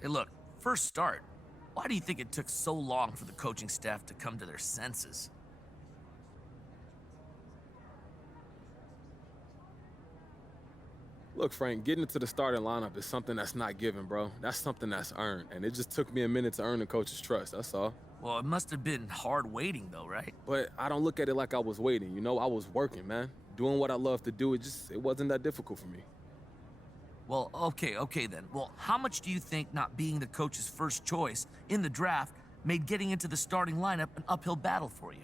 Hey, look, first start. Why do you think it took so long for the coaching staff to come to their senses? Look, Frank, getting into the starting lineup is something that's not given, bro. That's something that's earned. And it just took me a minute to earn the coach's trust, that's all. Well, it must have been hard waiting, though, right? But I don't look at it like I was waiting, you know? I was working, man. Doing what I love to do, it wasn't that difficult for me. Well, okay then. Well, how much do you think not being the coach's first choice in the draft made getting into the starting lineup an uphill battle for you?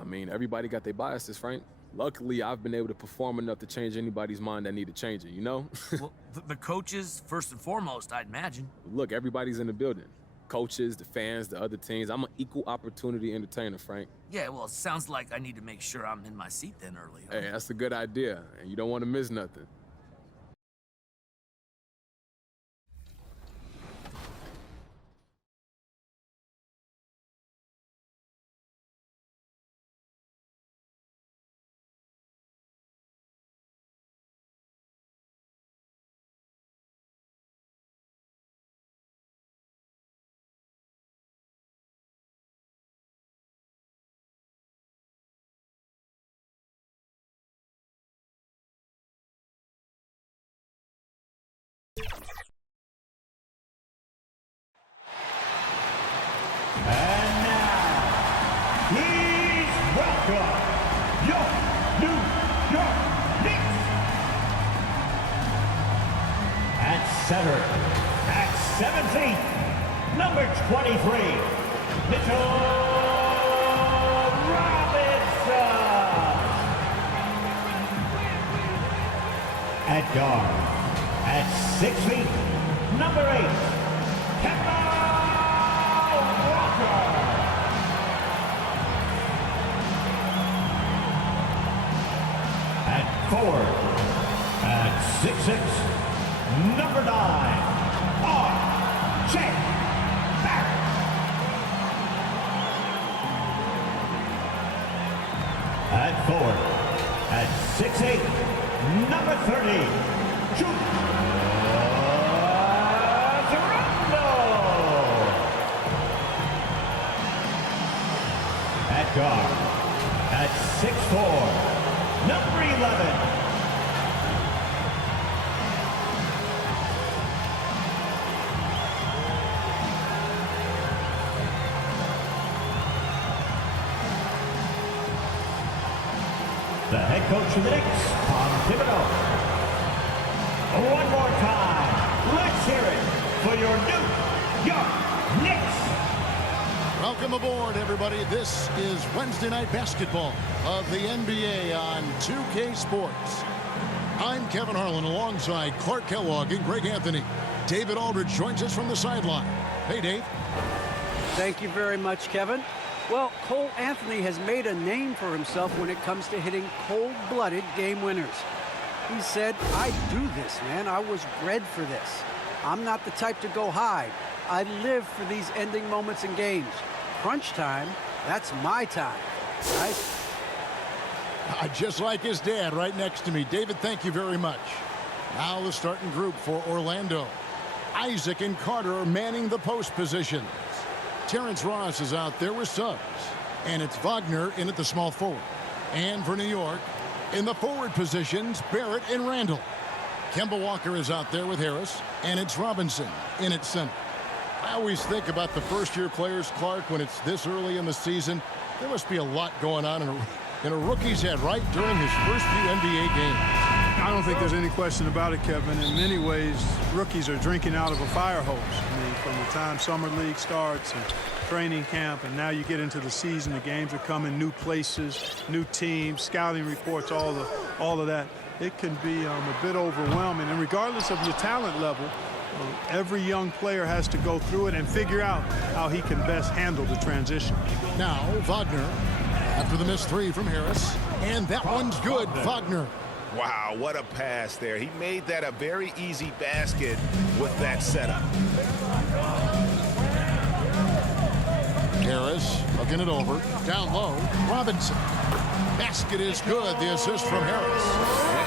I mean, everybody got their biases, Frank. Luckily, I've been able to perform enough to change anybody's mind that needed changing, you know? Well, the coaches, first and foremost, I'd imagine. Look, everybody's in the building. Coaches, the fans, the other teams. I'm an equal opportunity entertainer, Frank. Yeah, well, it sounds like I need to make sure I'm in my seat then early. Hey, that's a good idea, and you don't want to miss nothing. And now, please welcome your New York Knicks. At center, at 17, number 23, Mitchell Robinson. At guard, at 6 feet, number 8, Kemba Walker. At forward, at 6'6", number 9, R.J. Barrett. At forward, at 6'8", number 30, Julius Randle. At guard, at 6'4", number 11, the head coach of the Knicks, Tom Thibodeau. One more time, let's hear it for your New York Knicks. Welcome aboard, everybody. This is Wednesday Night Basketball of the NBA on 2K Sports. I'm Kevin Harlan alongside Clark Kellogg and Greg Anthony. David Aldridge joins us from the sideline. Hey, Dave. Thank you very much, Kevin. Well, Cole Anthony has made a name for himself when it comes to hitting cold-blooded game winners. He said, I do this, man. I was bred for this. I'm not the type to go hide. I live for these ending moments in games. Crunch time, that's my time. Just like his dad right next to me. David, thank you very much. Now the starting group for Orlando. Isaac and Carter are manning the post positions. Terrence Ross is out there with subs. And it's Wagner in at the small forward. And for New York, in the forward positions, Barrett and Randall. Kemba Walker is out there with Harris. And it's Robinson in at center. I always think about the first-year players, Clark, when it's this early in the season. There must be a lot going on in a rookie's head right during his first few NBA games. I don't think there's any question about it, Kevin. In many ways, rookies are drinking out of a fire hose. I mean, from the time summer league starts and training camp, and now you get into the season, the games are coming, new places, new teams, scouting reports, all of that. It can be a bit overwhelming. And regardless of your talent level, every young player has to go through it and figure out how he can best handle the transition. Now, Wagner, after the missed three from Harris, and that one's good, Wagner. Wow, what a pass there. He made that a very easy basket with that setup. Harris looking it over, down low, Robinson. Basket is good. The assist from Harris.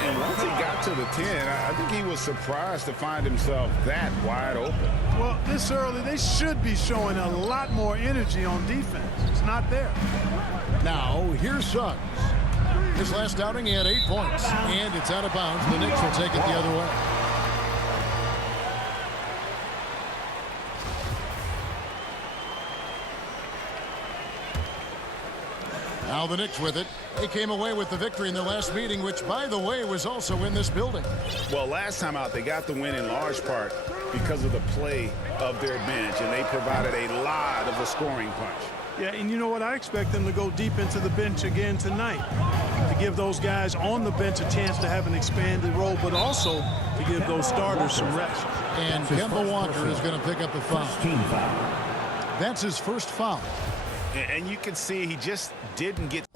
And once he got to the 10, I think he was surprised to find himself that wide open. Well, this early, they should be showing a lot more energy on defense. It's not there. Now, here's Suggs. His last outing, he had 8 points. And it's out of bounds. The Knicks will take it the other way. Now the Knicks with it. They came away with the victory in their last meeting, which, by the way, was also in this building. Well, last time out, they got the win in large part because of the play of their bench, and they provided a lot of the scoring punch. Yeah, and you know what? I expect them to go deep into the bench again tonight to give those guys on the bench a chance to have an expanded role, but also to give those starters some rest. And Kemba Walker is going to pick up the foul. That's his first foul. And you can see he just didn't get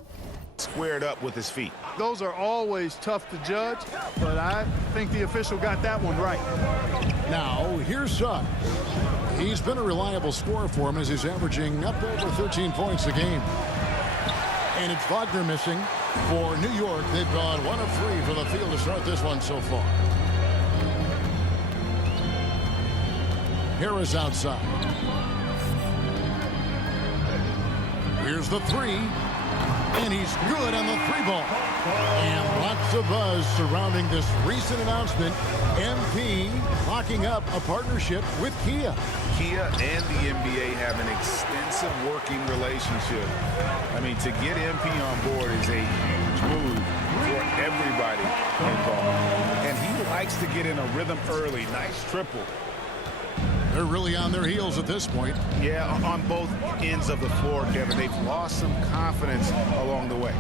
squared up with his feet. Those are always tough to judge, but I think the official got that one right. Now, here's Suggs. He's been a reliable scorer for him as he's averaging up over 13 points a game. And it's Wagner missing for New York. They've gone 1 of 3 for the field to start this one so far. Harris outside. Here's the 3. And he's good on the 3-ball. And lots of buzz surrounding this recent announcement. MP locking up a partnership with Kia. Kia and the NBA have an extensive working relationship. I mean, to get MP on board is a huge move for everybody involved. And he likes to get in a rhythm early. Nice triple. They're really on their heels at this point. Yeah, on both ends of the floor, Kevin. They've lost some confidence along the way.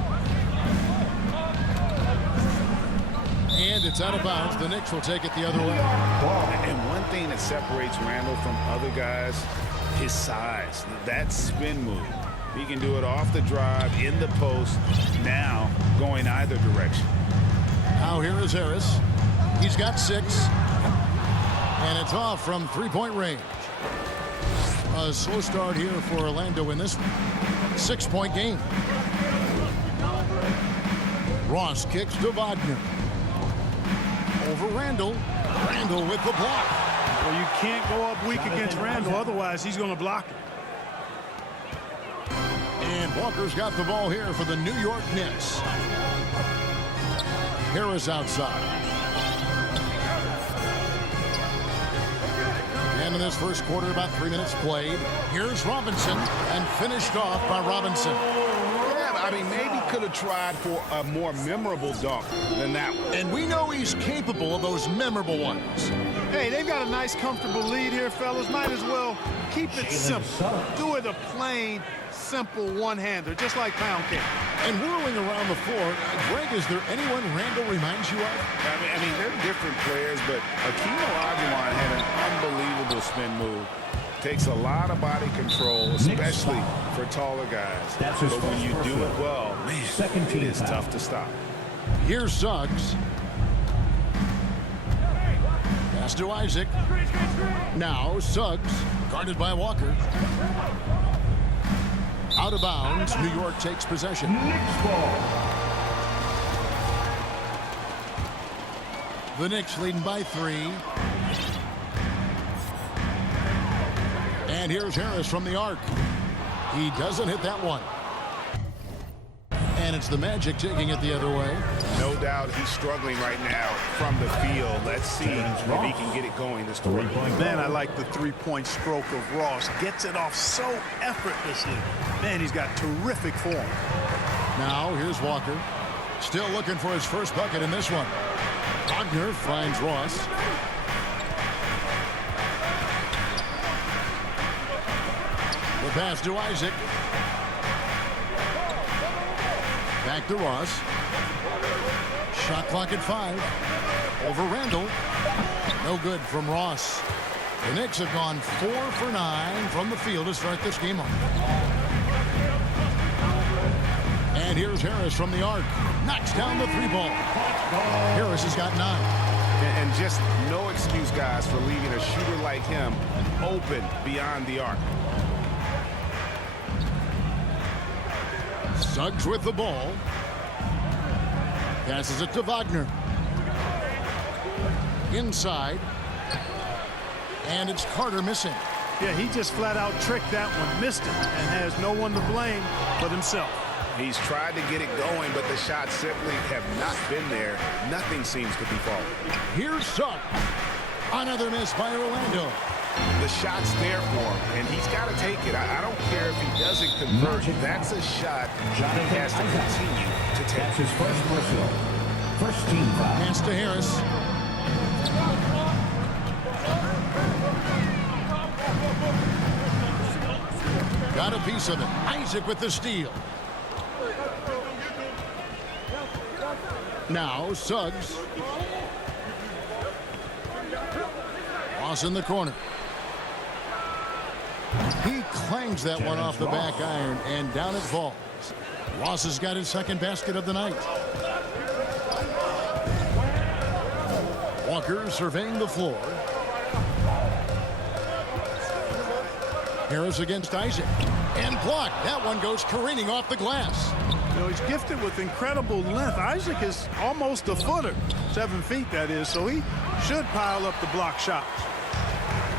And it's out of bounds. The Knicks will take it the other way. And one thing that separates Randall from other guys, his size. That spin move. He can do it off the drive, in the post, now going either direction. Now here is Harris. He's got 6. And it's off from 3-point range. A slow start here for Orlando in this 6-point game. Ross kicks to Wagner. Over Randall. Randall with the block. Well, you can't go up weak against Randall, otherwise he's going to block it. And Walker's got the ball here for the New York Knicks. Harris outside. And in this first quarter, about 3 minutes played. Here's Robinson, and finished off by Robinson. Yeah, I mean, maybe could have tried for a more memorable dunk than that one. And we know he's capable of those memorable ones. Hey, they've got a nice, comfortable lead here, fellas. Might as well keep it simple. Do it a plain, simple one-hander, just like pound cake. And whirling around the floor, Greg, is there anyone Randall reminds you of? I mean, they're different players, but Akeem Olajuwon had an unbelievable spin move. Takes a lot of body control, especially for taller guys. But when you do it well, man, it is tough to stop. Here's Suggs. Pass to Isaac. Now Suggs, guarded by Walker. Out of bounds. New York takes possession. The Knicks leading by 3. And here's Harris from the arc. He doesn't hit that one. And it's the Magic taking it the other way. No doubt he's struggling right now from the field. Let's see if he can get it going this quarter. Man, I like the three-point stroke of Ross. Gets it off so effortlessly. Man, he's got terrific form. Now here's Walker. Still looking for his first bucket in this one. Wagner finds Ross. The pass to Isaac. Back to Ross. Shot clock at 5. Over Randall. No good from Ross. The Knicks have gone 4 for 9 from the field to start this game off. And here's Harris from the arc. Knocks down the 3-ball. Harris has got 9. And just no excuse, guys, for leaving a shooter like him open beyond the arc. Suggs with the ball. Passes it to Wagner. Inside. And it's Carter missing. Yeah, he just flat out tricked that one, missed it, and has no one to blame but himself. He's tried to get it going, but the shots simply have not been there. Nothing seems to be falling. Here's Suggs. Another miss by Orlando. The shot's there for him, and he's got to take it. I don't care if he doesn't convert. That's a shot he has to continue to take. That's his first personal. First team foul. Pass to Harris. Got a piece of it. Isaac with the steal. Now Suggs. Ross in the corner. He clangs that one off the back iron, and down it falls. Ross has got his second basket of the night. Walker surveying the floor. Harris against Isaac. And blocked. That one goes careening off the glass. You know, he's gifted with incredible length. Isaac is almost a footer, 7 feet that is, so he should pile up the block shots.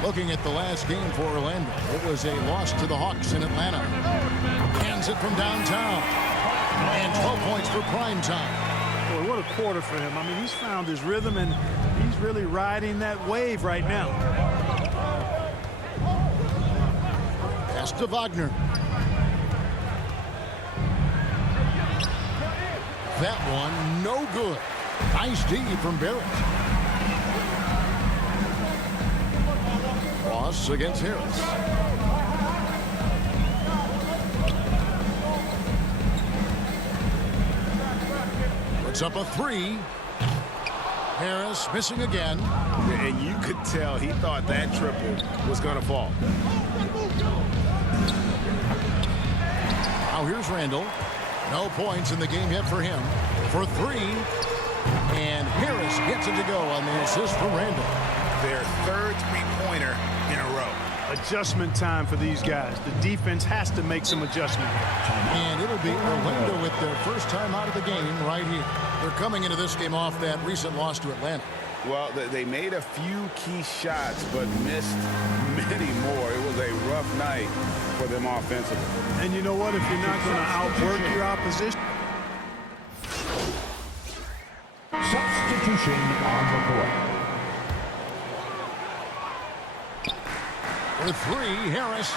Looking at the last game for Orlando, it was a loss to the Hawks in Atlanta. Hands it from downtown. And 12 points for prime time. Boy, what a quarter for him. I mean, he's found his rhythm, and he's really riding that wave right now. Pass to Wagner. That one, no good. Nice D from Barrett. Ross against Harris. Puts up a three. Harris missing again. And you could tell he thought that triple was going to fall. Now here's Randall. No points in the game yet for him. For three. And Harris gets it to go on the assist from Randall. Their third three-pointer in a row. Adjustment time for these guys. The defense has to make some adjustment here. And it'll be Orlando with their first time out of the game right here. They're coming into this game off that recent loss to Atlanta. Well, they made a few key shots, but missed many more. It was a rough night for them offensively. And you know what? If you're not going to outwork your opposition. Substitution on the court. For three, Harris.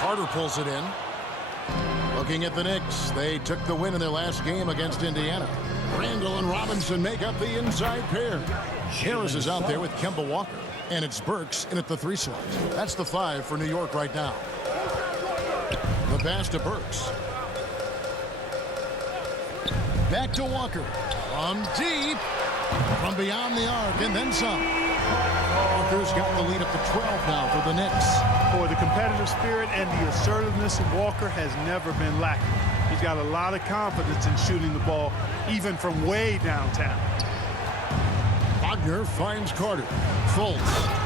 Carter pulls it in. Looking at the Knicks, they took the win in their last game against Indiana. Randall and Robinson make up the inside pair. Harris is out there with Kemba Walker. And it's Burks in at the 3 slot. That's the 5 for New York right now. The pass to Burks. Back to Walker. From deep. From beyond the arc and then some. Walker's got the lead up to 12 now for the Knicks. Boy, the competitive spirit and the assertiveness of Walker has never been lacking. He's got a lot of confidence in shooting the ball, even from way downtown. Wagner finds Carter. Fultz.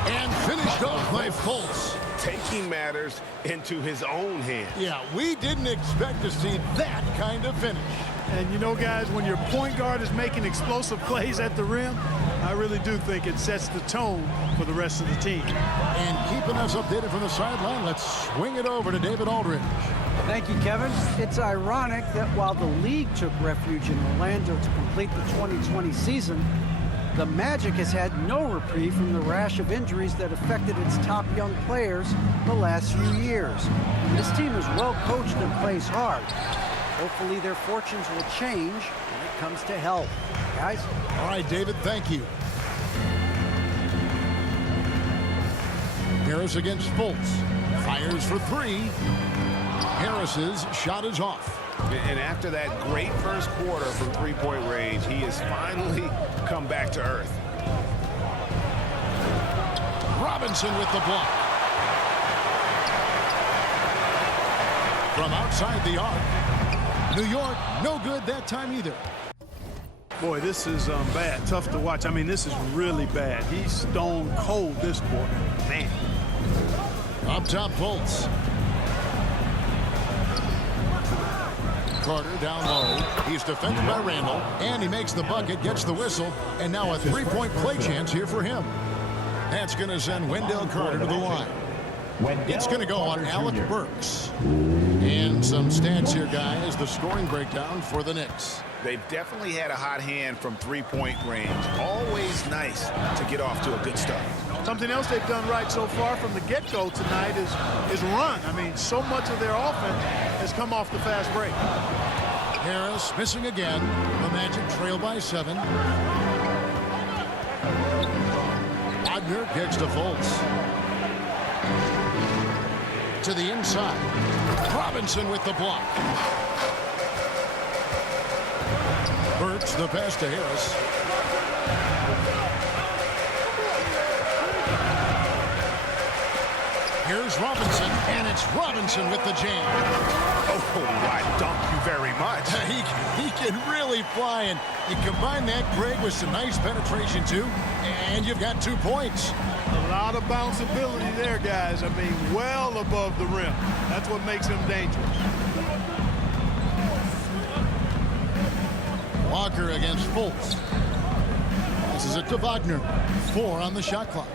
And finished off by Fultz. Taking matters into his own hands. Yeah, we didn't expect to see that kind of finish. And you know, guys, when your point guard is making explosive plays at the rim, I really do think it sets the tone for the rest of the team. And keeping us updated from the sideline, let's swing it over to David Aldridge. Thank you, Kevin. It's ironic that while the league took refuge in Orlando to complete the 2020 season, the Magic has had no reprieve from the rash of injuries that affected its top young players the last few years. This team is well coached and plays hard. Hopefully their fortunes will change when it comes to health. Guys? All right, David, thank you. Harris against Fultz. Fires for three. Harris's shot is off. And after that great first quarter from three-point range, he has finally come back to earth. Robinson with the block. From outside the arc. New York, no good that time either. Boy, this is bad. Tough to watch. I mean, this is really bad. He's stone cold this quarter. Man. Up top, Fultz. Carter down low. He's defended by Randall, and he makes the bucket, gets the whistle, and now a three-point play chance here for him. That's going to send Wendell Carter to the line. It's going to go on Alec Burks. And some stats here, guys, the scoring breakdown for the Knicks. They've definitely had a hot hand from three-point range. Always nice to get off to a good start. Something else they've done right so far from the get-go tonight is run. I mean, so much of their offense has come off the fast break. Harris missing again. The Magic trail by 7. Wagner kicks to Fultz. To the inside. Robinson with the block. Burks the pass to Harris. Here's Robinson, and it's Robinson with the jam. Oh, I dunk you very much. He can really fly, and you combine that, Greg, with some nice penetration, too, and you've got 2 points. A lot of bounceability there, guys. I mean, well above the rim. That's what makes him dangerous. Walker against Fultz. This is it to Wagner. 4 on the shot clock.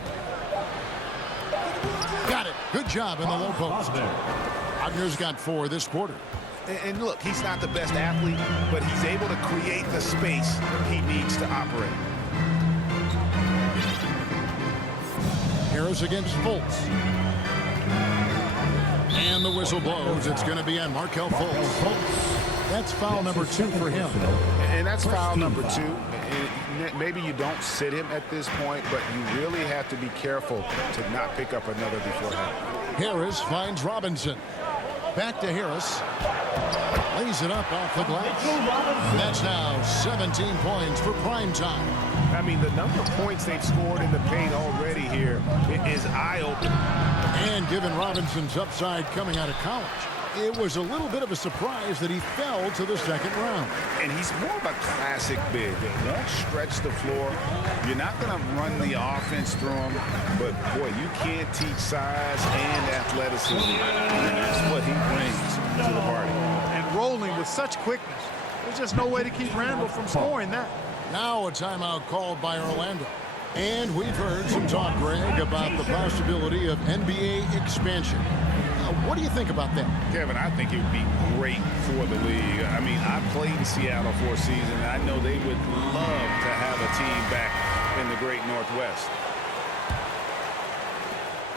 Got it. Good job in the low post. Wagner's got 4 this quarter. And look, he's not the best athlete, but he's able to create the space he needs to operate. Harris against Fultz. And the whistle blows. It's going to be on Markelle Fultz. That's foul number 2 for him. And that's foul number 2. Maybe you don't sit him at this point, but you really have to be careful to not pick up another beforehand. Harris finds Robinson. Back to Harris. Lays it up off the glass. That's now 17 points for prime time. I mean, the number of points they've scored in the paint already here is eye-opening. And given Robinson's upside coming out of college, it was a little bit of a surprise that he fell to the second round. And he's more of a classic big. They won't stretch the floor. You're not going to run the offense through him, but boy, you can't teach size and athleticism. And that's what he brings to the party. And rolling with such quickness. There's just no way to keep Randall from scoring that. Now a timeout called by Orlando. And we've heard some talk, Greg, about the possibility of NBA expansion. What do you think about that? Kevin, I think it would be great for the league. I mean, I played in Seattle for a season, and I know they would love to have a team back in the great Northwest.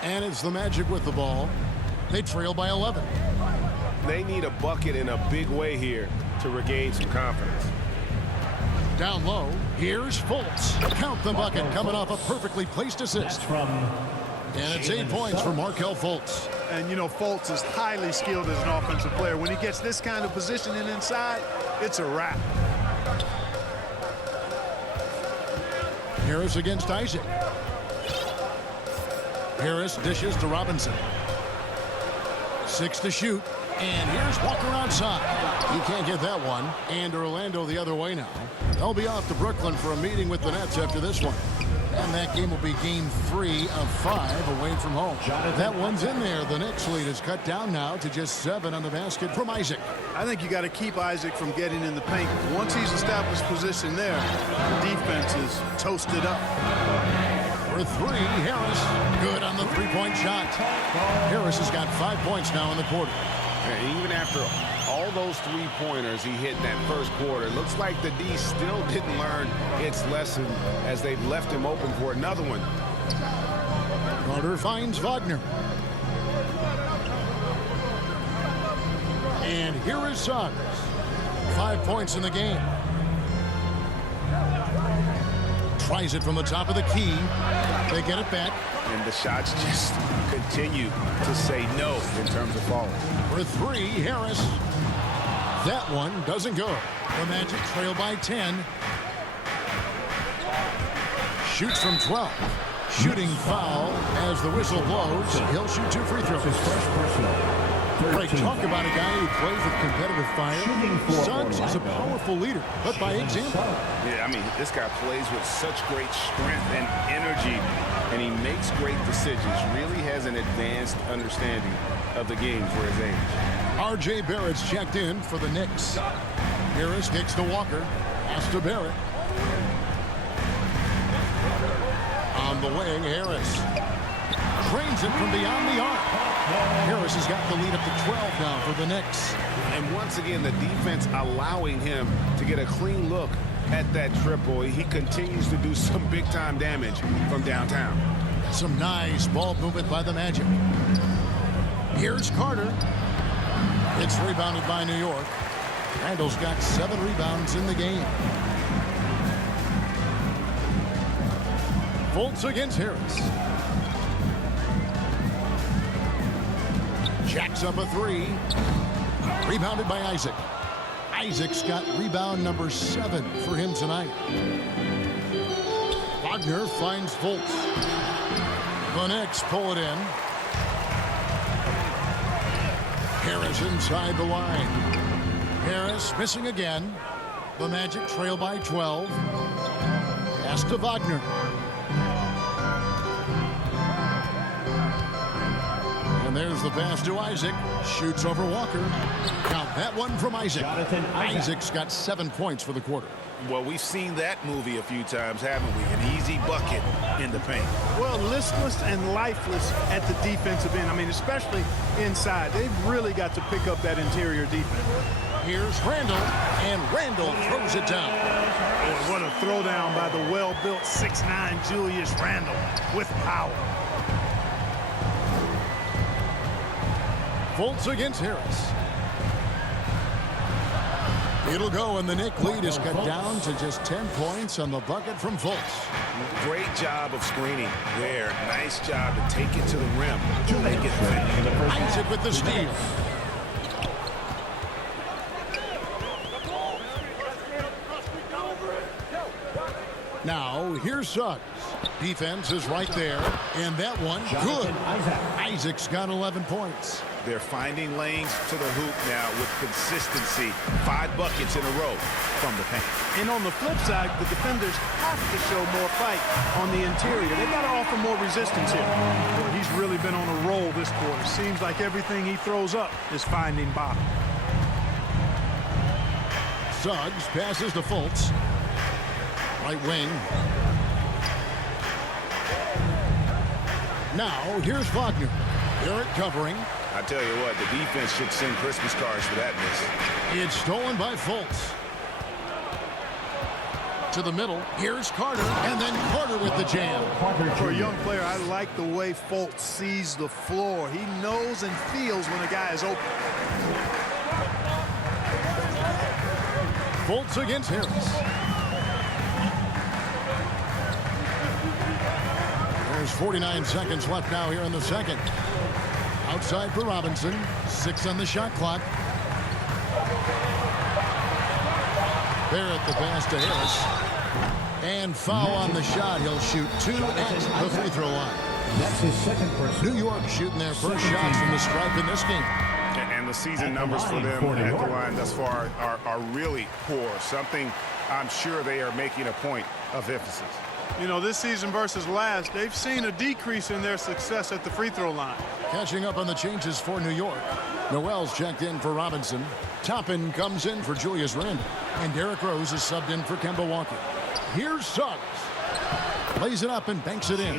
And it's the Magic with the ball. They trail by 11. They need a bucket in a big way here to regain some confidence. Down low, here's Fultz. Count the bucket coming off a perfectly placed assist. And it's 8 points for Markelle Fultz. And, you know, Fultz is highly skilled as an offensive player. When he gets this kind of positioning inside, it's a wrap. Harris against Isaac. Harris dishes to Robinson. 6 to shoot. And here's Walker outside. He can't get that one. And Orlando the other way now. They'll be off to Brooklyn for a meeting with the Nets after this one. And that game will be game 3 of 5 away from home. That one's in there. The Knicks lead is cut down now to just 7 on the basket from Isaac. I think you got to keep Isaac from getting in the paint. Once he's established position there, the defense is toasted up. For 3, Harris. Good on the three-point shot. Harris has got 5 points now in the quarter. And even after all those three-pointers he hit in that first quarter, looks like the D still didn't learn its lesson as they've left him open for another one. Carter finds Wagner. And here is Suggs. 5 points in the game. Tries it from the top of the key. They get it back. And the shots just continue to say no in terms of falling. For 3, Harris. That one doesn't go. The Magic trail by 10. Shoots from 12. Shooting foul as the whistle blows. He'll shoot 2 free throws. Greg, talk about a guy who plays with competitive fire. Suggs is a powerful leader, but by example. Yeah, I mean, this guy plays with such great strength and energy, and he makes great decisions. Really has an advanced understanding of the game for his age. R.J. Barrett's checked in for the Knicks. Harris kicks to Walker. Pass to Barrett. On the wing, Harris. Trains it from beyond the arc. Harris has got the lead up to 12 now for the Knicks. And once again, the defense allowing him to get a clean look at that triple. He continues to do some big-time damage from downtown. Some nice ball movement by the Magic. Here's Carter. It's rebounded by New York. Randall's got 7 rebounds in the game. Fultz against Harris. Jacks up a 3. Rebounded by Isaac. Isaac's got rebound number 7 for him tonight. Wagner finds Fultz. The Knicks pull it in. Harris inside the line. Harris missing again. The Magic trail by 12. Pass to Wagner. And there's the pass to Isaac. Shoots over Walker. Count that one from Isaac. Isaac's got 7 points for the quarter. Well, we've seen that movie a few times, haven't we? An easy bucket in the paint. Well, listless and lifeless at the defensive end. I mean, especially inside. They've really got to pick up that interior defense. Here's Randall, and Randall throws it down. Boy, what a throwdown by the well-built 6'9" Julius Randle with power. Fultz against Harris. It'll go, and the Knick lead is cut down to just 10 points on the bucket from Fultz. Great job of screening there. Nice job to take it to the rim to make it finish. Isaac with the steal. Now, here's Suggs. Defense is right there, and that one, good. Isaac's got 11 points. They're finding lanes to the hoop now with consistency. 5 buckets in a row from the paint. And on the flip side, the defenders have to show more fight on the interior. They've got to offer more resistance here. Boy, he's really been on a roll this quarter. Seems like everything he throws up is finding bottom. Suggs passes to Fultz. Right wing. Now, here's Wagner. Barrett covering. I tell you what, the defense should send Christmas cards for that miss. It's stolen by Fultz. To the middle. Here's Carter, and then Carter with the jam. For a young player, I like the way Fultz sees the floor. He knows and feels when a guy is open. Fultz against Harris. There's 49 seconds left now here in the second. Outside for Robinson. 6 on the shot clock. Barrett the pass to Harris. And foul on the shot. He'll shoot 2 at the free throw line. That's his second personal. New York shooting their first shots from the stripe in this game. And the season numbers for them at the line thus far are really poor. Something I'm sure they are making a point of emphasis. You know, this season versus last, they've seen a decrease in their success at the free throw line. Catching up on the changes for New York. Noel's checked in for Robinson. Toppin comes in for Julius Randle. And Derrick Rose is subbed in for Kemba Walker. Here's Suggs. Lays it up and banks it in.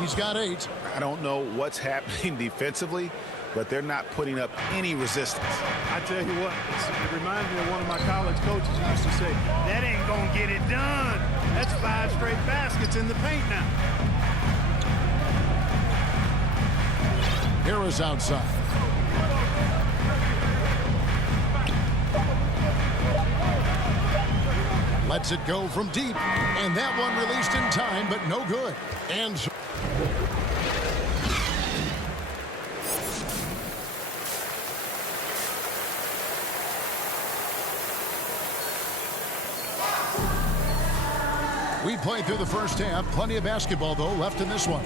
He's got 8. I don't know what's happening defensively, but they're not putting up any resistance. I tell you what, it reminds me of one of my college coaches who used to say, that ain't gonna get it done. That's 5 straight baskets in the paint now. Harris outside. Lets it go from deep. And that one released in time, but no good. And we played through the first half. Plenty of basketball, though, left in this one.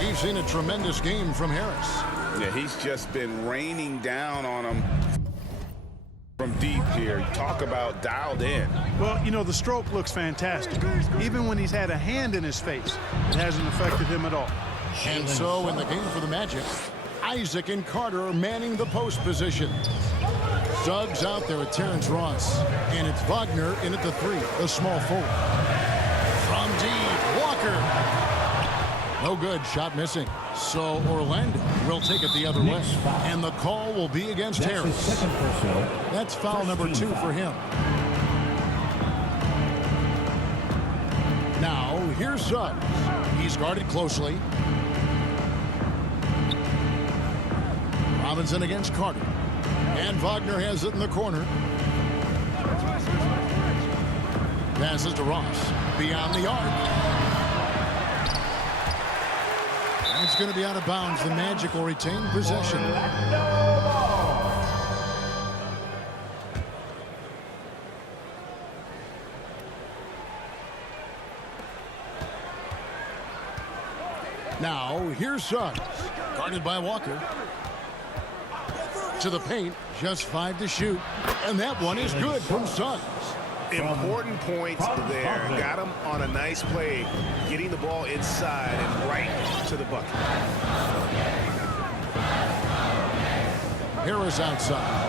We've seen a tremendous game from Harris. Yeah, he's just been raining down on them from deep here. Talk about dialed in. Well, you know, the stroke looks fantastic. Even when he's had a hand in his face, it hasn't affected him at all. And so in the game for the Magic, Isaac and Carter are manning the post position. Suggs out there with Terrence Ross. And it's Wagner in at the 3, the small forward. From deep, Walker. No good, shot missing. So Orlando will take it the other way. And the call will be against Harris. That's foul number 2 for him. Now, here's Suggs. He's guarded closely. Robinson against Carter. And Wagner has it in the corner. Passes to Ross. Beyond the arc. It's going to be out of bounds. The Magic will retain possession. Now, here's Suggs. Guarded by Walker. To the paint. Just 5 to shoot. And that one is good from Suggs. Important points there. Got him on a nice play, getting the ball inside and right to the bucket. Harris outside.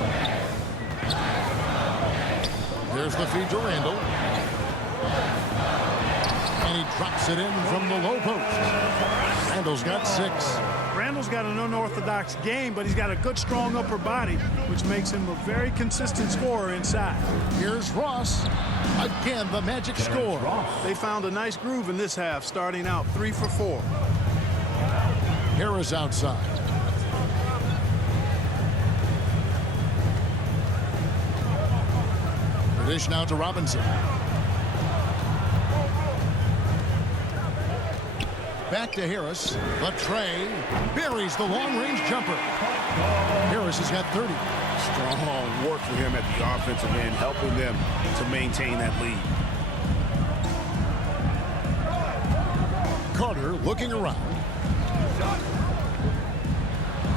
There's the feed to Randall. And he drops it in from the low post. Randall's got 6. Randall's got an unorthodox game, but he's got a good, strong upper body, which makes him a very consistent scorer inside. Here's Ross. Again, the Magic score. They found a nice groove in this half, starting out 3 for 4. Harris outside. The dish now to Robinson. Back to Harris. The tray buries the long-range jumper. Harris has got 30. Strong work for him at the offensive end, helping them to maintain that lead. Carter looking around.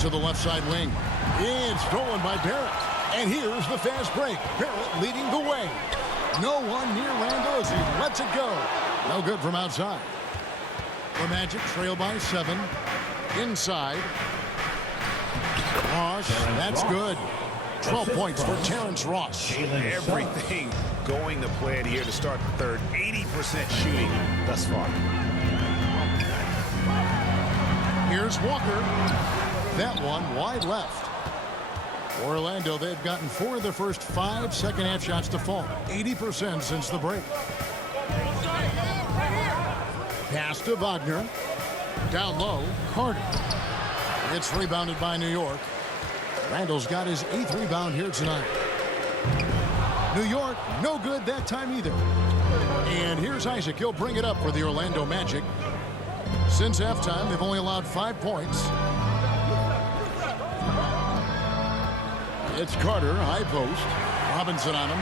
To the left side wing. It's stolen by Barrett. And here's the fast break. Barrett leading the way. No one near Randall as he lets it go. No good from outside. The Magic trail by 7. Inside. Ross, that's good. 12 points for Terrence Ross. Everything going to plan here to start the third. 80% shooting thus far. Here's Walker. That one wide left. Orlando, they've gotten 4 of their first 5 second-half shots to fall. 80% since the break. Pass to Wagner. Down low, Carter. It's rebounded by New York. Randall's got his 8th rebound here tonight. New York, no good that time either. And here's Isaac. He'll bring it up for the Orlando Magic. Since halftime, they've only allowed 5 points. It's Carter, high post. Robinson on him.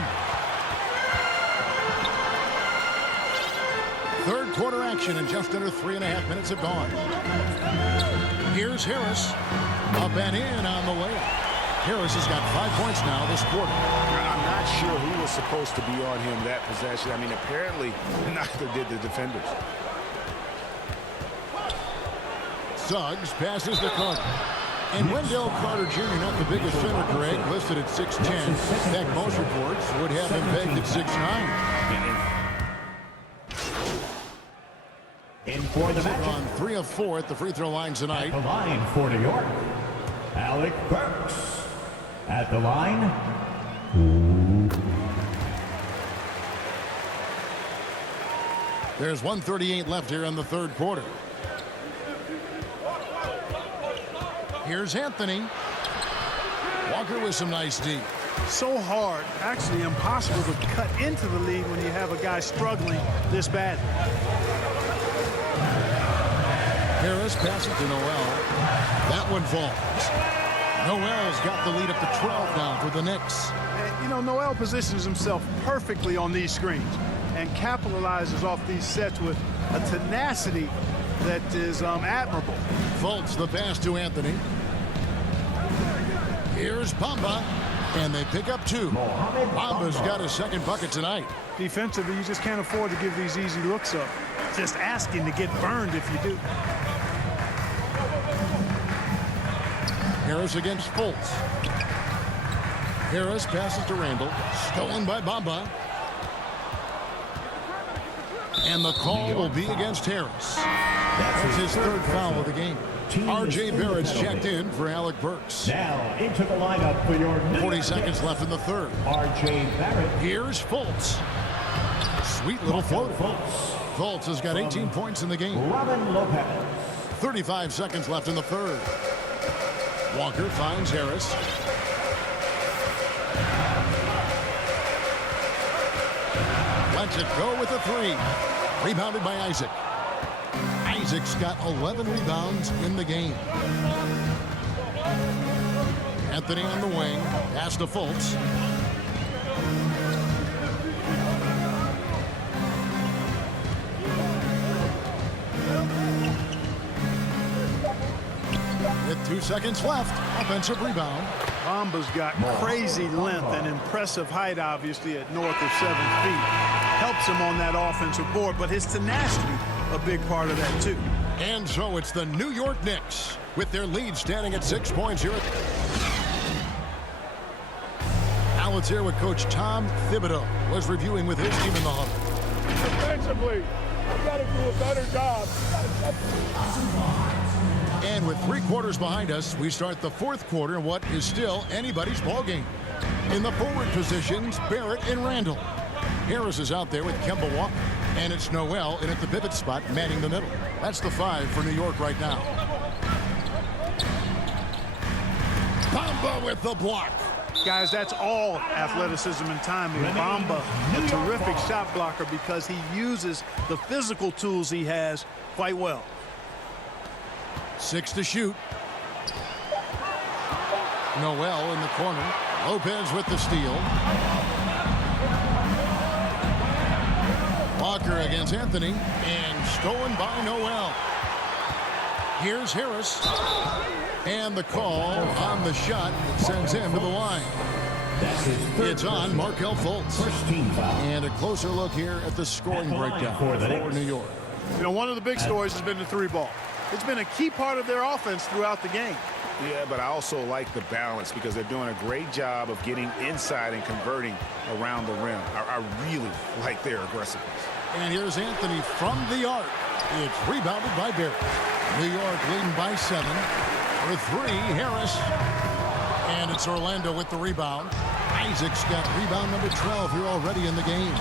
Third quarter action in just under 3.5 minutes have gone. Here's Harris. Up and in on the way. Harris has got 5 points now this quarter. I'm not sure who was supposed to be on him that possession. I mean, apparently neither did the defenders. Suggs passes to Carter. And Wendell Carter Jr., not the biggest center, Greg, listed at 6'10". In fact, most reports would have him pegged at 6'9". In for the Magic. On 3 of 4 at the free throw line tonight. At the line for New York, Alec Burks. At the line. There's 1:38 left here in the third quarter. Here's Anthony. Walker with some nice D. So hard, actually impossible to cut into the lead when you have a guy struggling this badly. Harris passes to Noel. That one falls. Noel's got the lead up to 12 now for the Knicks. And, you know, Noel positions himself perfectly on these screens and capitalizes off these sets with a tenacity that is admirable. Fultz the pass to Anthony. Here's Bamba, and they pick up 2. Bamba's got his second bucket tonight. Defensively, you just can't afford to give these easy looks up. Just asking to get burned if you do. Harris against Fultz. Harris passes to Randall. Stolen by Bamba. And the call will be against Harris. That's his third foul of the game. R.J. Barrett's checked in for Alec Burks. Now into the lineup for your 40 seconds left in the third. R.J. Barrett. Here's Fultz. Sweet little floater. Fultz has got 18 points in the game. Robin Lopez. 35 seconds left in the third. Walker finds Harris. Lets it go with a three. Rebounded by Isaac. Isaac's got 11 rebounds in the game. Anthony on the wing. Pass to Fultz. With 2 seconds left. Offensive rebound. Bamba's got crazy length and impressive height, obviously, at north of 7 feet. Helps him on that offensive board, but his tenacity, a big part of that, too. And so it's the New York Knicks with their lead standing at 6 points here. Now let's hear what Coach Tom Thibodeau was reviewing with his team in the huddle. Defensively, we got to do a better job. And with 3 quarters behind us, we start the fourth quarter in what is still anybody's ball game. In the forward positions, Barrett and Randall. Harris is out there with Kemba Walker. And it's Noel in at the pivot spot, manning the middle. That's the 5 for New York right now. Bamba with the block. Guys, that's all athleticism and timing. Bamba, a terrific shot blocker because he uses the physical tools he has quite well. 6 to shoot. Noel in the corner. Lopez with the steal. Walker against Anthony, and stolen by Noel. Here's Harris. And the call on the shot that sends him to the line. It's on Markelle Fultz. And a closer look here at the scoring breakdown for New York. You know, one of the big stories has been the 3-ball. It's been a key part of their offense throughout the game. Yeah, but I also like the balance because they're doing a great job of getting inside and converting around the rim. I really like their aggressiveness. And here's Anthony from the arc. It's rebounded by Barrett. New York leading by 7. For 3, Harris. And it's Orlando with the rebound. Isaac's got rebound number 12 here already in the game.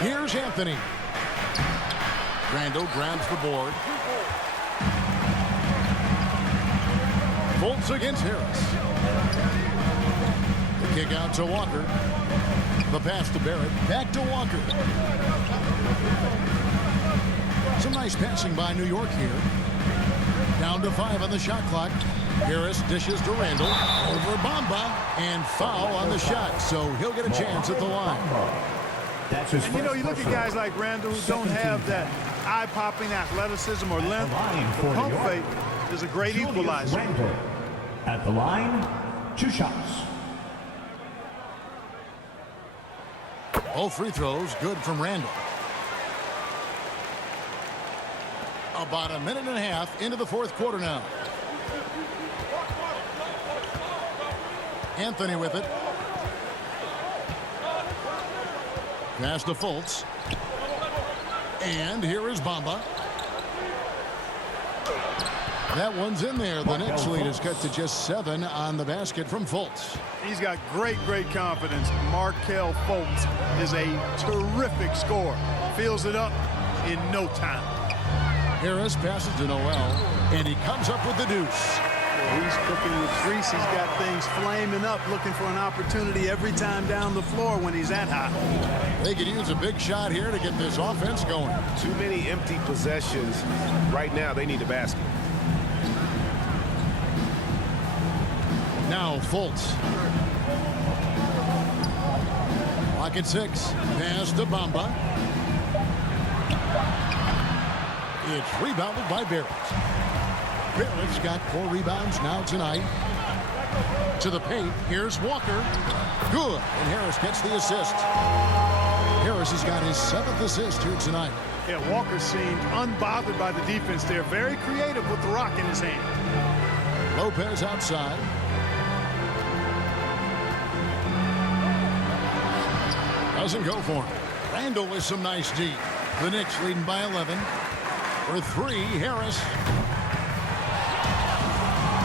Here's Anthony. Randall grabs the board. Fultz against Harris. The kick out to Walker. The pass to Barrett. Back to Walker. Some nice passing by New York here. Down to 5 on the shot clock. Harris dishes to Randall. Over Bamba. And foul on the shot. So he'll get a chance at the line. And you know, you look at guys like Randall who don't have that eye-popping athleticism or length. The pump fake is a great equalizer. At the line, 2 shots. All free throws good from Randall. About a minute and a half into the fourth quarter now. Anthony with it. Pass to Fultz. And here is Bamba. That one's in there. The Knicks lead is cut to just 7 on the basket from Fultz. He's got great confidence. Markelle Fultz is a terrific scorer. Fills it up in no time. Harris passes to Noel, and he comes up with the deuce. He's cooking with grease. He's got things flaming up, looking for an opportunity every time down the floor when he's that hot. They could use a big shot here to get this offense going. Too many empty possessions. Right now, they need the basket. Now Fultz. Lock at 6. Pass to Bamba. It's rebounded by Barrett. Barrett's got 4 rebounds now tonight. To the paint. Here's Walker. Good. And Harris gets the assist. Harris has got his 7th assist here tonight. Yeah, Walker seemed unbothered by the defense there. Very creative with the rock in his hand. Lopez outside. Doesn't go for him. Randall with some nice D. The Knicks leading by 11. For three, Harris.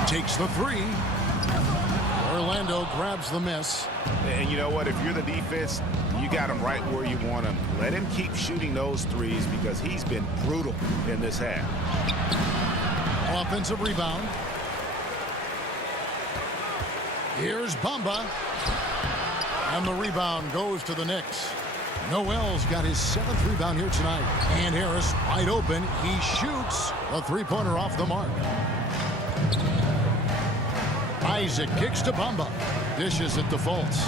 Takes the three. Orlando grabs the miss. And you know what? If you're the defense, you got him right where you want him. Let him keep shooting those threes because he's been brutal in this half. Offensive rebound. Here's Bamba. And the rebound goes to the Knicks. Noel's got his 7th rebound here tonight. And Harris wide open. He shoots a three-pointer off the mark. Isaac kicks to Bamba. Dishes it to Fultz.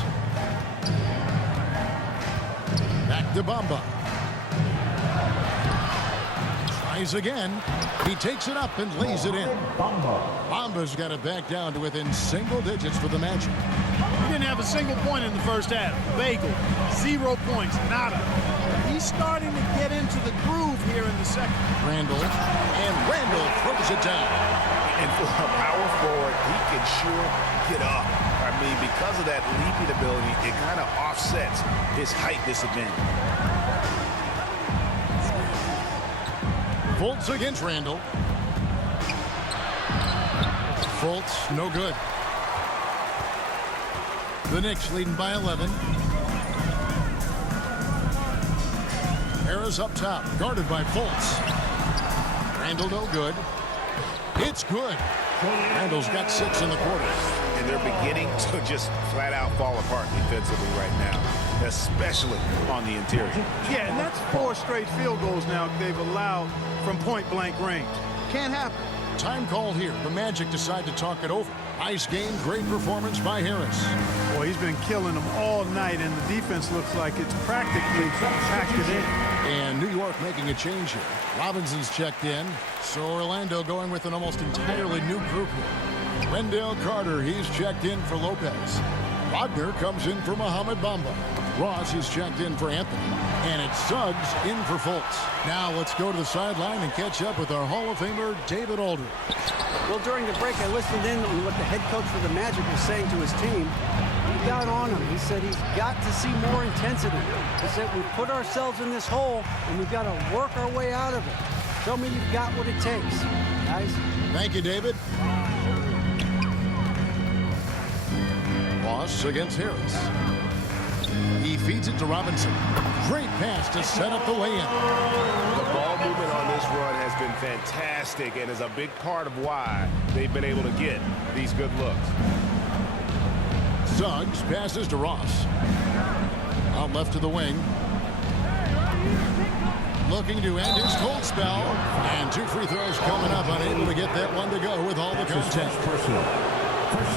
Back to Bamba. Tries again. He takes it up and lays it in. Bamba's got it back down to within single digits for the Magic. He didn't have a single point in the first half. Bagel, 0 points, nada. He's starting to get into the groove here in the second. Randall, and Randall throws it down. And for a power forward, he can sure get up. I mean, because of that leaping ability, it kind of offsets his height disadvantage. Fultz against Randall. Fultz, no good. The Knicks leading by 11. Harris up top, guarded by Fultz. Randall no good. It's good. Randall's got 6 in the quarter. And they're beginning to just flat out fall apart defensively right now, especially on the interior. Yeah, and that's 4 straight field goals now they've allowed from point-blank range. Can't happen. Time called here. The Magic decide to talk it over. Nice game, great performance by Harris. Boy, he's been killing them all night, and the defense looks like it's practically packed it in. And New York making a change here. Robinson's checked in, so Orlando going with an almost entirely new group here. Wendell Carter, he's checked in for Lopez. Wagner comes in for Mohamed Bamba. Ross is checked in for Anthony. And it's Suggs in for Fultz. Now let's go to the sideline and catch up with our Hall of Famer, David Aldridge. Well, during the break, I listened in on what the head coach for the Magic was saying to his team. He got on him. He said he's got to see more intensity. He said we put ourselves in this hole, and we've got to work our way out of it. Show me you've got what it takes, guys. Thank you, David. Ross against Harris. He feeds it to Robinson. Great pass to set up the lay-in. The ball movement on this run has been fantastic and is a big part of why they've been able to get these good looks. Suggs passes to Ross. Out left to the wing. Looking to end his cold spell. And 2 free throws coming up. Unable to get that one to go with all the contact.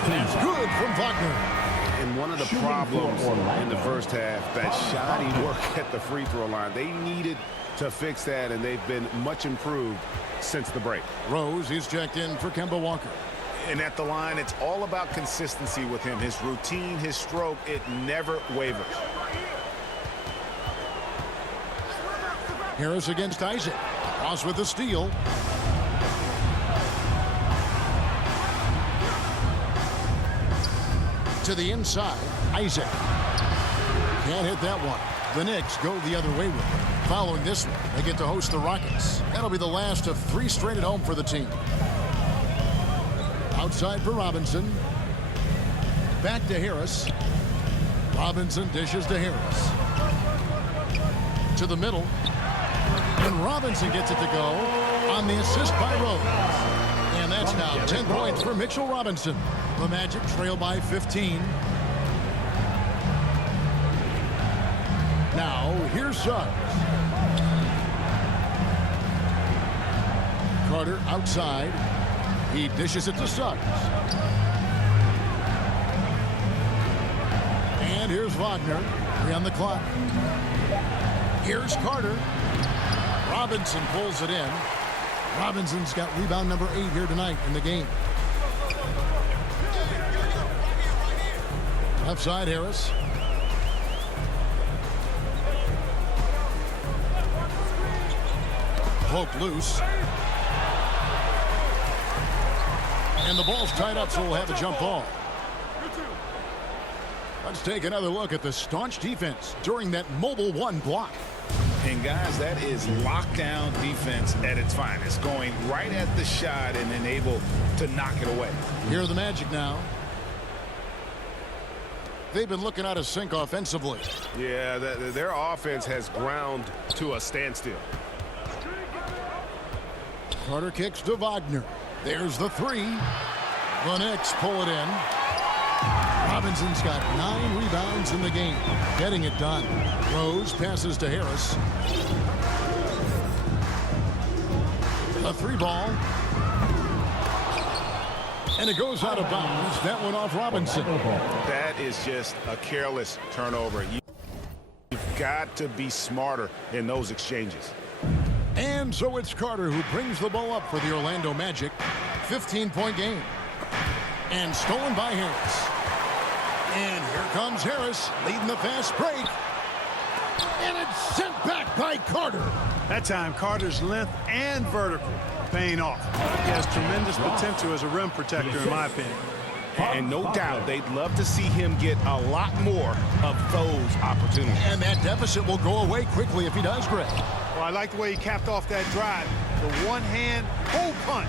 That's good from Wagner. And one of the problems in the first half, that shoddy work at the free throw line. They needed to fix that, and they've been much improved since the break. Rose is checked in for Kemba Walker. And at the line, it's all about consistency with him. His routine, his stroke, it never wavers. Harris against Isaac. Ross with the steal. To the inside, Isaac. Can't hit that one. The Knicks go the other way with it. Following this one, they get to host the Rockets. That'll be the last of 3 straight at home for the team. Outside for Robinson. Back to Harris. Robinson dishes to Harris. To the middle. And Robinson gets it to go on the assist by Rose. And that's now 10 points for Mitchell Robinson. The Magic trail by 15. Now, here's Suggs. Carter outside. He dishes it to Suggs. And here's Wagner. 3 on the clock. Here's Carter. Robinson pulls it in. Robinson's got rebound number 8 here tonight in the game. Left side, Harris. Pope loose. And the ball's tied up, so we'll have a jump ball. Let's take another look at the staunch defense during that mobile one block. And guys, that is lockdown defense at its finest, going right at the shot and then able to knock it away. Here are the Magic now. They've been looking out of sync offensively. Yeah, their offense has ground to a standstill. Carter kicks to Wagner. There's the three. The Knicks pull it in. Robinson's got 9 rebounds in the game, getting it done. Rose passes to Harris. A 3 ball. And it goes out of bounds. That one off Robinson. That is just a careless turnover. You've got to be smarter in those exchanges. And so it's Carter who brings the ball up for the Orlando Magic. 15-point game. And stolen by Harris. And here comes Harris leading the fast break. And it's sent back by Carter. That time, Carter's length and vertical paying off. He has tremendous potential as a rim protector, in my opinion. And no doubt they'd love to see him get a lot more of those opportunities. And that deficit will go away quickly if he does, Greg. Well, I like the way he capped off that drive. The one-hand hole punch.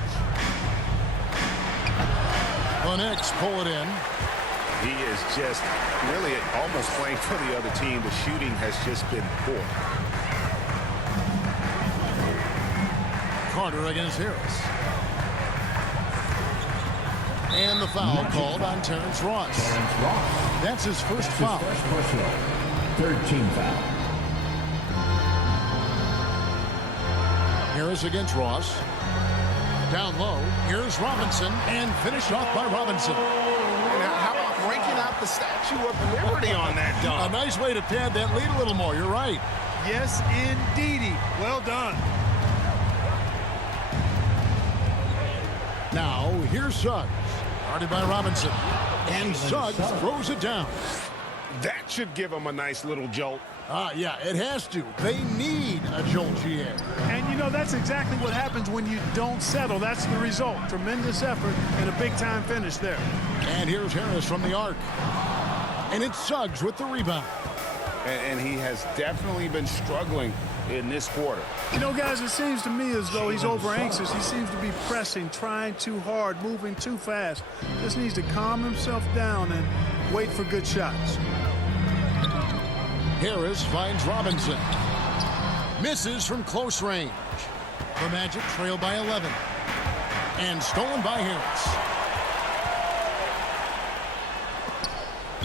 The Knicks pull it in. He is just really almost playing for the other team. The shooting has just been poor. Carter against Harris. And the foul called on Terrence Ross. That's his first foul. Third team foul. Harris against Ross. Down low. Here's Robinson. And finished off by Robinson. How about breaking out the Statue of Liberty on that A dunk? nice way to pad that lead a little more. You're right. Yes, indeedy. Well done. Now, here's Suggs. Guarded by Robinson. And Suggs throws it down. That should give him a nice little jolt. Yeah, it has to. They need a jolt GA. And, you know, that's exactly what happens when you don't settle. That's the result. Tremendous effort and a big-time finish there. And here's Harris from the arc. And it's Suggs with the rebound. And he has definitely been struggling in this quarter. You know, guys, it seems to me as though he's over-anxious. He seems to be pressing, trying too hard, moving too fast. Just needs to calm himself down and wait for good shots. Harris finds Robinson. Misses from close range. The Magic trail by 11. And stolen by Harris.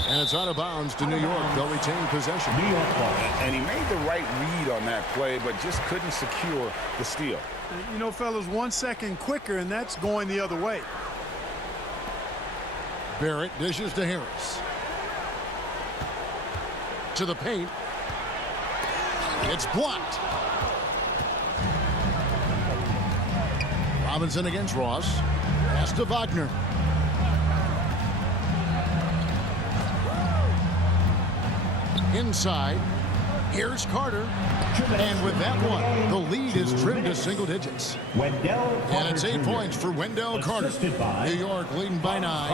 And it's out of bounds to New York. They'll retain possession. New York ball. And he made the right read on that play, but just couldn't secure the steal. You know, fellas, 1 second quicker, and that's going the other way. Barrett dishes to Harris. To the paint. It's blocked. Robinson against Ross. Pass to Wagner. Inside. Here's Carter. And with that one, the lead is trimmed to single digits. Wendell Carter And it's 8 Jr. points for Wendell Carter. Assisted by New York leading by 9.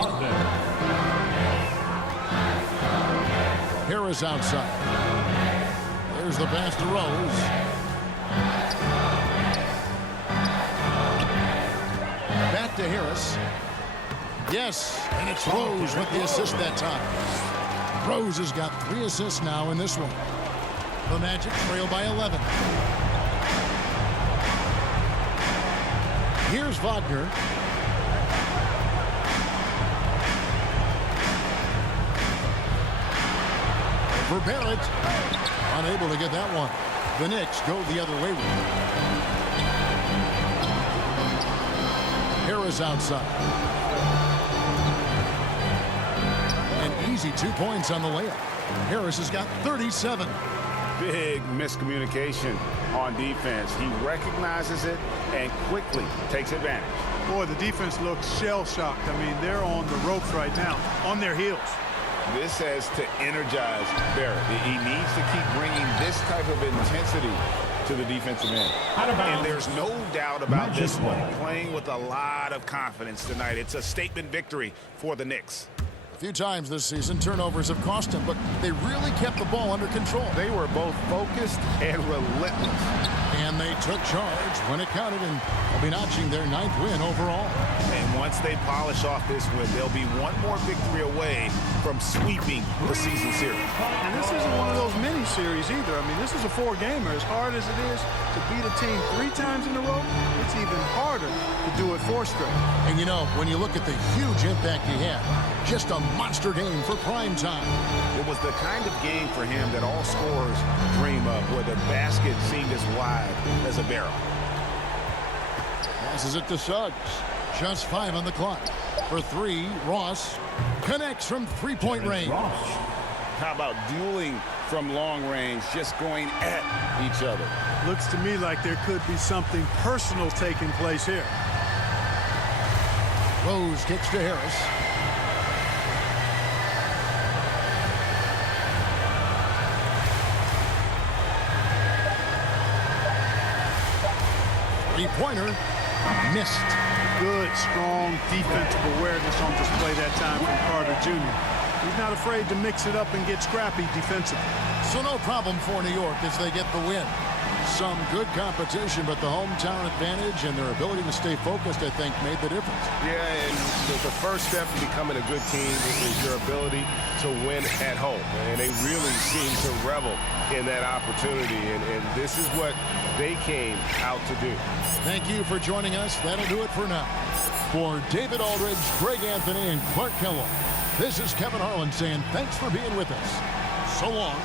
Harris outside. There's the pass to Rose. Back to Harris. Yes, and it's Rose with the assist that time. Rose has got 3 assists now in this one. The Magic trail by 11. Here's Wagner. For Barrett. Unable to get that one. The Knicks go the other way with it. Harris outside. An easy 2 points on the layup. Harris has got 37. Big miscommunication on defense. He recognizes it and quickly takes advantage. Boy, the defense looks shell-shocked. I mean, they're on the ropes right now, on their heels. This has to energize Barrett. He needs to keep bringing this type of intensity to the defensive end. And there's no doubt about this one. Playing with a lot of confidence tonight. It's a statement victory for the Knicks. A few times this season, turnovers have cost him, but they really kept the ball under control. They were both focused and relentless. And they took charge when it counted, and they'll be notching their 9th win overall. And once they polish off this win, they'll be one more victory away from sweeping the season series. And this isn't one of those mini-series either. I mean, this is a 4-gamer. As hard as it is to beat a team 3 times in a row, it's even harder to do it 4 straight. And you know, when you look at the huge impact he had, just a monster game for prime time. It was the kind of game for him that all scorers dream of, where the basket seemed as wide as a barrel. Passes it to Suggs. Just 5 on the clock. For 3, Ross connects from 3-point range. How about dueling from long range, just going at each other? Looks to me like there could be something personal taking place here. Rose kicks to Harris. Three-pointer missed. Good, strong defensive awareness on display that time from Carter Jr. He's not afraid to mix it up and get scrappy defensively. So no problem for New York as they get the win. Some good competition, but the hometown advantage and their ability to stay focused, I think, made the difference. Yeah, and the first step to becoming a good team is your ability to win at home. And they really seem to revel in that opportunity, and this is what they came out to do. Thank you for joining us. That'll do it for now. For David Aldridge, Greg Anthony, and Clark Kellogg, this is Kevin Harlan saying thanks for being with us. So long.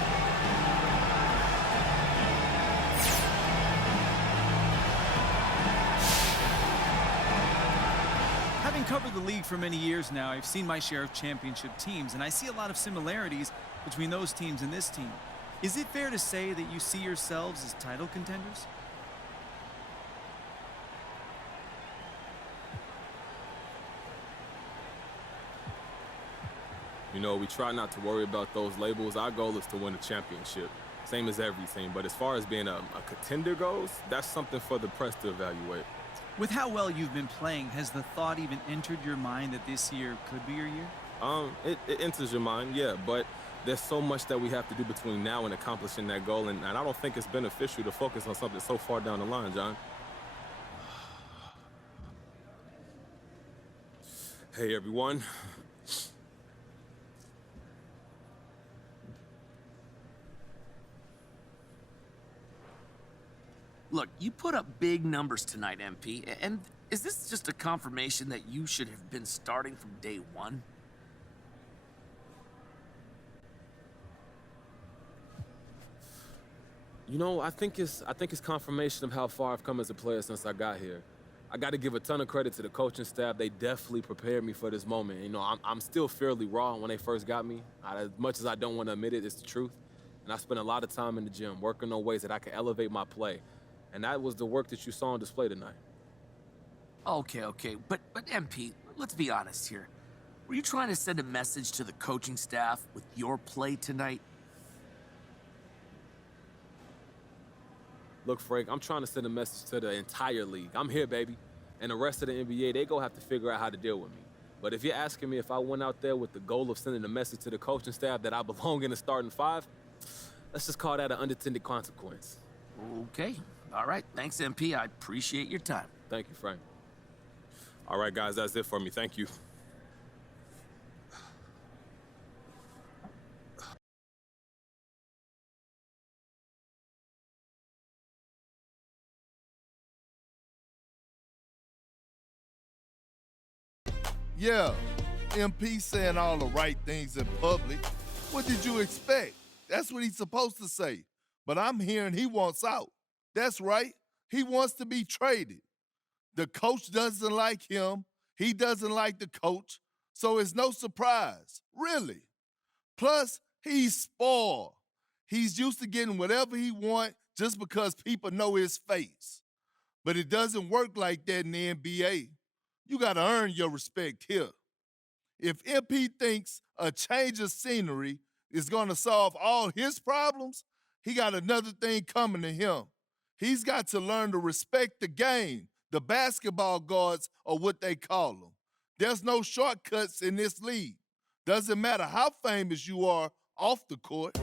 Having covered the league for many years now, I've seen my share of championship teams, and I see a lot of similarities between those teams and this team. Is it fair to say that you see yourselves as title contenders? You know, we try not to worry about those labels. Our goal is to win a championship, same as every team. But as far as being a contender goes, that's something for the press to evaluate. With how well you've been playing, has the thought even entered your mind that this year could be your year? It enters your mind, yeah, but there's so much that we have to do between now and accomplishing that goal, and I don't think it's beneficial to focus on something so far down the line, John. Hey, everyone. Look, you put up big numbers tonight, MP, and is this just a confirmation that you should have been starting from day one? You know, I think it's confirmation of how far I've come as a player since I got here. I got to give a ton of credit to the coaching staff. They definitely prepared me for this moment. You know, I'm still fairly raw when they first got me. As much as I don't want to admit it, it's the truth. And I spent a lot of time in the gym working on ways that I could elevate my play. And that was the work that you saw on display tonight. Okay, but MP, let's be honest here. Were you trying to send a message to the coaching staff with your play tonight? Look, Frank, I'm trying to send a message to the entire league. I'm here, baby. And the rest of the NBA, they go have to figure out how to deal with me. But if you're asking me if I went out there with the goal of sending a message to the coaching staff that I belong in the starting 5, let's just call that an unintended consequence. Okay. All right. Thanks, MP. I appreciate your time. Thank you, Frank. All right, guys, that's it for me. Thank you. Yeah, MP saying all the right things in public. What did you expect? That's what he's supposed to say. But I'm hearing he wants out. That's right. He wants to be traded. The coach doesn't like him. He doesn't like the coach. So it's no surprise, really. Plus, he's spoiled. He's used to getting whatever he wants just because people know his face. But it doesn't work like that in the NBA. You got to earn your respect here. If MP thinks a change of scenery is going to solve all his problems, he got another thing coming to him. He's got to learn to respect the game. The basketball gods are what they call them. There's no shortcuts in this league. Doesn't matter how famous you are off the court.